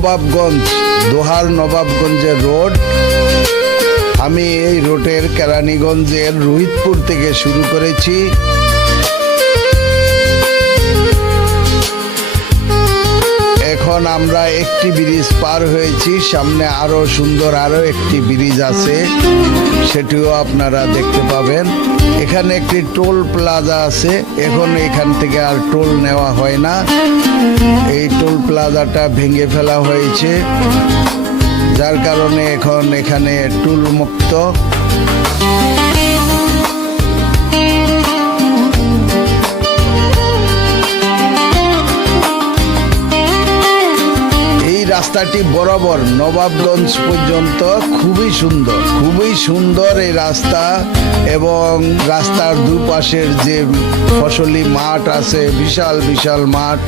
নবাবগঞ্জ, দোহার নবাবগঞ্জের রোড। আমি এই রোডের কেরানীগঞ্জের রোহিতপুর থেকে শুরু করেছি। এখন আমরা একটি ব্রিজ পার হয়েছি, সামনে আরো সুন্দর আরো একটি ব্রিজ আছে, সেটিও আপনারা দেখতে পাবেন। এখানে একটি টোল প্লাজা আছে, এখন এখান থেকে আর টোল নেওয়া হয় না। এই টোল প্লাজাটা ভেঙে ফেলা হয়েছে, যার কারণে এখন এখানে টোল মুক্ত। রাস্তাটি বরাবর নবাবগঞ্জ পর্যন্ত খুবই সুন্দর এই রাস্তা, এবং রাস্তার দুপাশের যে ফসলি মাঠ আছে, বিশাল বিশাল মাঠ।